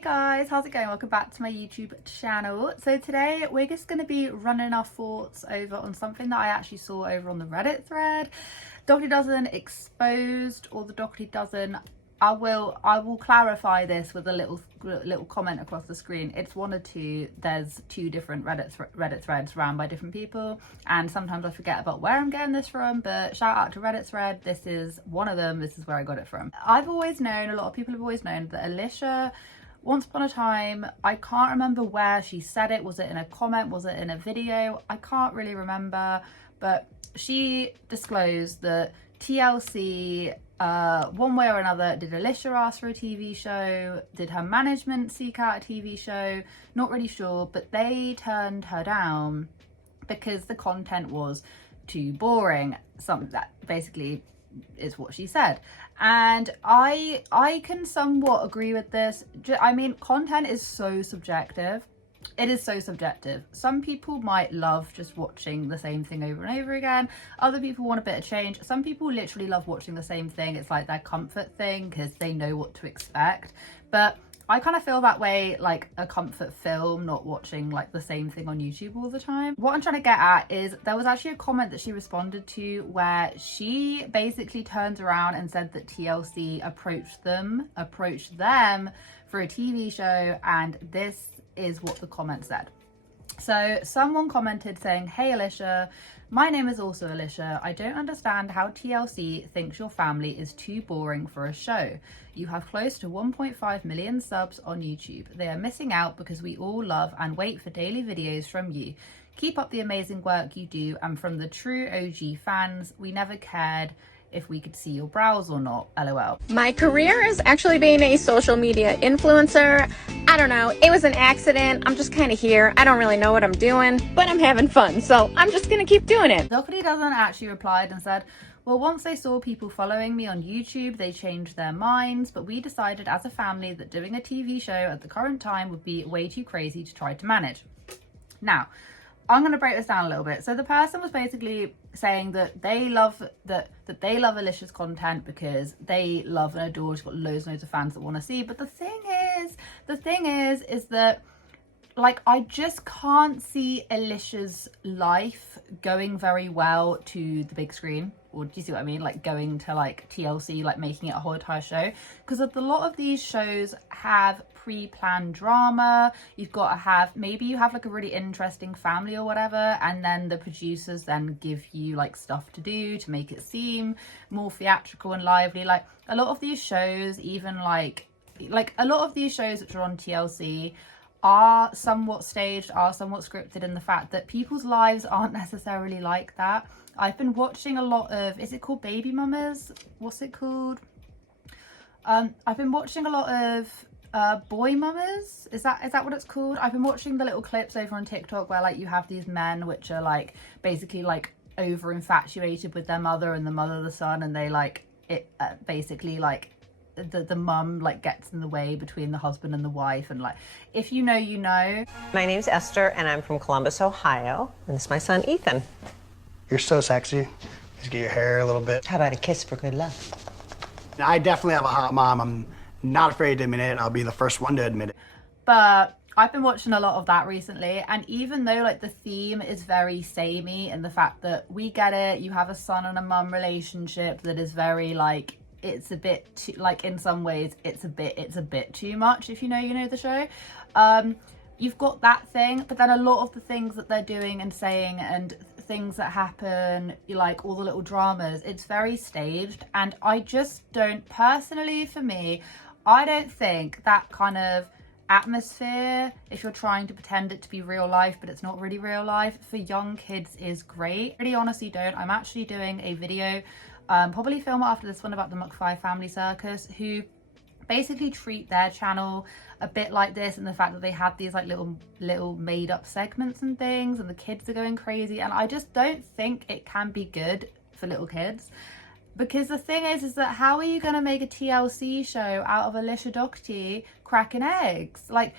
Hey guys, how's it going? Welcome back to my YouTube channel. So today we're just going to be running our thoughts over on something that I actually saw over on the Reddit thread. Dougherty doesn't exposed, or the Dougherty doesn't. I will clarify this with a little comment across the screen. It's one or two. There's two different Reddit threads ran by different people, and sometimes I forget about where I'm getting this from, but shout out to Reddit thread. This is one of them. This is where I got it from. I've always known, a lot of people have always known, that Alicia, once upon a time, I can't remember where she said it. Was it in a comment? Was it in a video? I can't really remember, but she disclosed that TLC, one way or another, did Alicia ask for a TV show? Did her management seek out a TV show? Not really sure, but they turned her down because the content was too boring. Something that basically is what she said, and I can somewhat agree with this. I mean, content is so subjective. It is so subjective. Some people might love just watching the same thing over and over again. Other people want a bit of change. Some people literally love watching the same thing. It's like their comfort thing because they know what to expect. But I kind of feel that way, like a comfort film, not watching like the same thing on YouTube all the time. What I'm trying to get at is there was actually a comment that she responded to where she basically turns around and said that TLC approached them for a TV show, and this is what the comment said. So someone commented saying, "Hey Alicia, my name is also Alicia. I don't understand how TLC thinks your family is too boring for a show. You have close to 1.5 million subs on YouTube. They are missing out because we all love and wait for daily videos from you. Keep up the amazing work you do, and from the true OG fans, we never cared if we could see your brows or not, LOL." My career is actually being a social media influencer. I don't know, it was an accident. I'm just kind of here. I don't really know what I'm doing, but I'm having fun, so I'm just gonna keep doing it. Dougherty doesn't actually replied and said, "Well, once they saw people following me on YouTube, they changed their minds, but we decided as a family that doing a TV show at the current time would be way too crazy to try to manage." Now, I'm going to break this down a little bit. So the person was basically saying that they love they love Alicia's content because they love and adore. She's got loads and loads of fans that want to see. But the thing is that, like, I just can't see Alicia's life going very well to the big screen. Or do you see what I mean? Like going to like TLC, like making it a whole entire show. Because a lot of these shows have pre-planned drama. You've got to have, maybe you have like a really interesting family or whatever, and then the producers then give you like stuff to do to make it seem more theatrical and lively. Like a lot of these shows, even like a lot of these shows which are on TLC are somewhat staged, are somewhat scripted, in the fact that people's lives aren't necessarily like that. I've been watching a lot of, is it called Baby Mamas? What's it called? I've been watching a lot of Boy Mamas. Is that what it's called? I've been watching the little clips over on TikTok where like you have these men which are like basically like over infatuated with their mother and the mother the son, and they like it basically like the mum like gets in the way between the husband and the wife, and like if you know, you know. My name's Esther and I'm from Columbus, Ohio, and this is my son Ethan. You're so sexy. Just get your hair a little bit. How about a kiss for good luck? I definitely have a hot mom. I'm not afraid to admit it. I'll be the first one to admit it. But I've been watching a lot of that recently, and even though like the theme is very samey, and the fact that we get it, you have a son and a mum relationship that is very like, it's a bit too, like in some ways it's a bit too much, if you know the show. You've got that thing, but then a lot of the things that they're doing and saying and things that happen, like all the little dramas, it's very staged, and I just don't, personally for me, I don't think that kind of atmosphere, if you're trying to pretend it to be real life but it's not really real life, for young kids is great. Really honestly don't. I'm actually doing a video, probably film it after this one, about the Mach5 Family Circus, who basically treat their channel a bit like this, and the fact that they have these like little made up segments and things, and the kids are going crazy, and I just don't think it can be good for little kids. Because the thing is that how are you going to make a TLC show out of Alicia Dougherty cracking eggs? Like,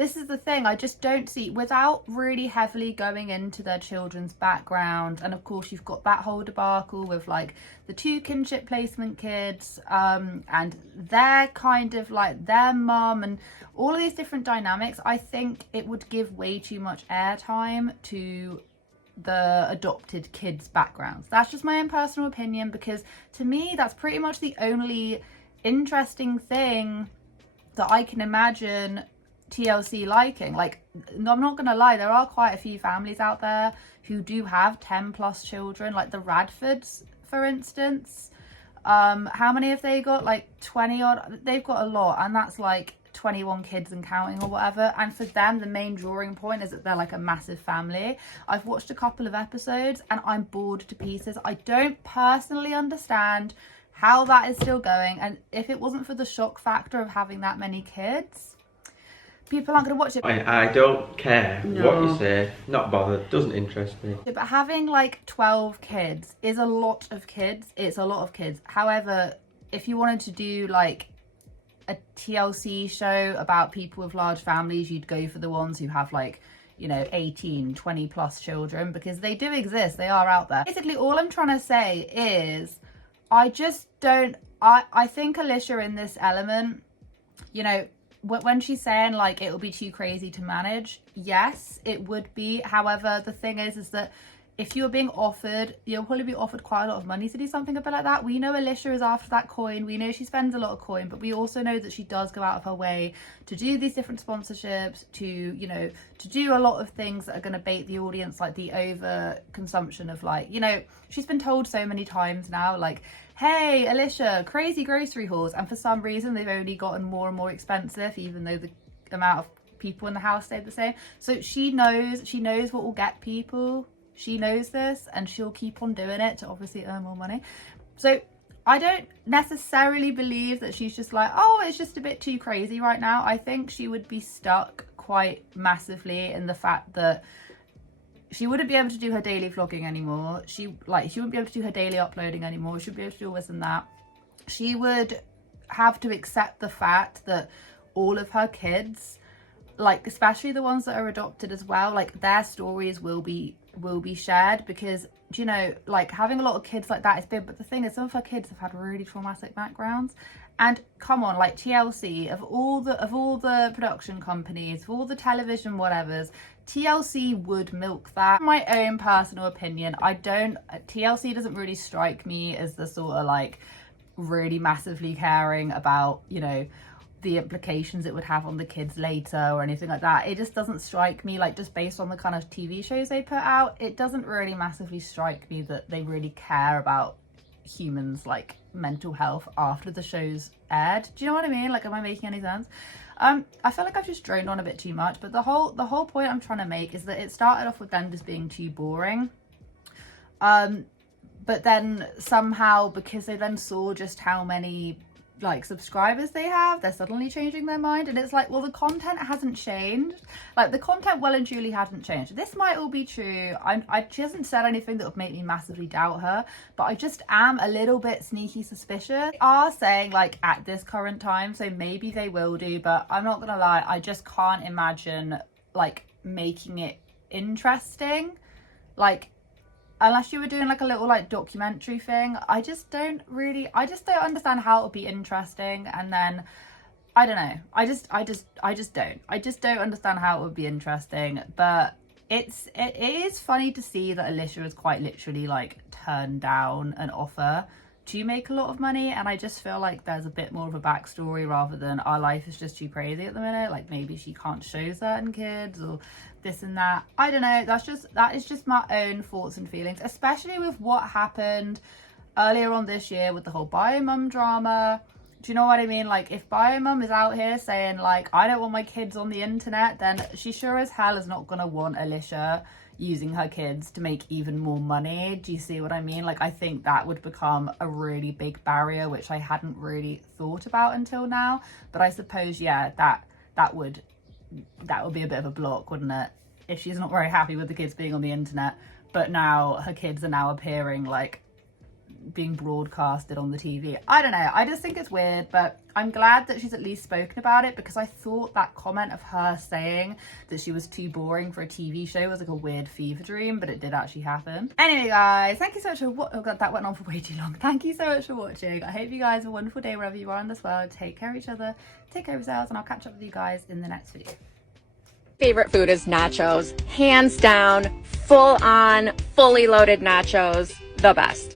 this is the thing, I just don't see, without really heavily going into their children's background. And of course you've got that whole debacle with like the 2 kinship placement kids, and their kind of like their mum and all of these different dynamics. I think it would give way too much airtime to the adopted kids' backgrounds. That's just my own personal opinion, because to me that's pretty much the only interesting thing that I can imagine TLC liking. Like, I'm not gonna lie, there are quite a few families out there who do have 10 plus children, like the Radfords, for instance. How many have they got? Like 20 odd. They've got a lot, and that's like 21 kids and counting or whatever. And for them, the main drawing point is that they're like a massive family. I've watched a couple of episodes and I'm bored to pieces. I don't personally understand how that is still going, and if it wasn't for the shock factor of having that many kids, people aren't going to watch it. I don't care what you say, not bothered, doesn't interest me. But having like 12 kids is a lot of kids. It's a lot of kids. However, if you wanted to do like a TLC show about people with large families, you'd go for the ones who have like, you know, 18, 20 plus children, because they do exist. They are out there. Basically, all I'm trying to say is I just don't, I think Alicia in this element, you know, when she's saying like it'll be too crazy to manage, yes, it would be. However, the thing is that if you're being offered, you'll probably be offered quite a lot of money to do something a bit like that. We know Alicia is after that coin. We know she spends a lot of coin, but we also know that she does go out of her way to do these different sponsorships, to, you know, to do a lot of things that are going to bait the audience, like the over consumption of, like, you know, she's been told so many times now, like, hey, Alicia, crazy grocery hauls. And for some reason, they've only gotten more and more expensive, even though the amount of people in the house stayed the same. So she knows what will get people. She knows this, and she'll keep on doing it to obviously earn more money. So I don't necessarily believe that she's just like, oh, it's just a bit too crazy right now. I think she would be stuck quite massively in the fact that she wouldn't be able to do her daily vlogging anymore. She wouldn't be able to do her daily uploading anymore. She wouldn't be able to do all this and that. She would have to accept the fact that all of her kids, like especially the ones that are adopted as well, like their stories will be shared, because, you know, like having a lot of kids like that is big. But the thing is, some of her kids have had really traumatic backgrounds, and come on, like TLC, of all the production companies, of all the television whatevers, TLC would milk that. My own personal opinion, TLC doesn't really strike me as the sort of like really massively caring about, you know, the implications it would have on the kids later or anything like that. It just doesn't strike me, like, just based on the kind of TV shows they put out, it doesn't really massively strike me that they really care about humans, like mental health after the show's aired. Do you know what I mean? Like, am I making any sense? I feel like I've just droned on a bit too much, but the whole point I'm trying to make is that it started off with them just being too boring, but then somehow, because they then saw just how many like subscribers they have, they're suddenly changing their mind. And it's like, well, the content hasn't changed. Like, the content well and truly hasn't changed. This might all be true. She hasn't said anything that would make me massively doubt her, but I just am a little bit sneaky suspicious. They are saying like at this current time, so maybe they will do, but I'm not gonna lie, I just can't imagine like making it interesting, like unless you were doing like a little like documentary thing. I just don't understand how it would be interesting. And then I don't know, I just don't understand how it would be interesting. But it is funny to see that Alicia has quite literally like turned down an offer to make a lot of money, and I just feel like there's a bit more of a backstory rather than our life is just too crazy at the minute. Like, maybe she can't show certain kids or this and that. I don't know. That is just my own thoughts and feelings, especially with what happened earlier on this year with the whole Biomum drama. Do you know what I mean? Like, if Biomum is out here saying like, I don't want my kids on the internet, then she sure as hell is not gonna want Alicia using her kids to make even more money. Do you see what I mean? Like, I think that would become a really big barrier, which I hadn't really thought about until now. But I suppose, yeah, that would be a bit of a block, wouldn't it? If she's not very happy with the kids being on the internet, but now her kids are now appearing like being broadcasted on the TV. I don't know, I just think it's weird, but I'm glad that she's at least spoken about it, because I thought that comment of her saying that she was too boring for a TV show was like a weird fever dream, but it did actually happen. Anyway guys, thank you so much for oh god, that went on for way too long. Thank you so much for watching. I hope you guys have a wonderful day wherever you are in this world. Take care of each other, take care of yourselves, and I'll catch up with you guys in the next video. Favorite food is nachos. Hands down, full on, fully loaded nachos. The best.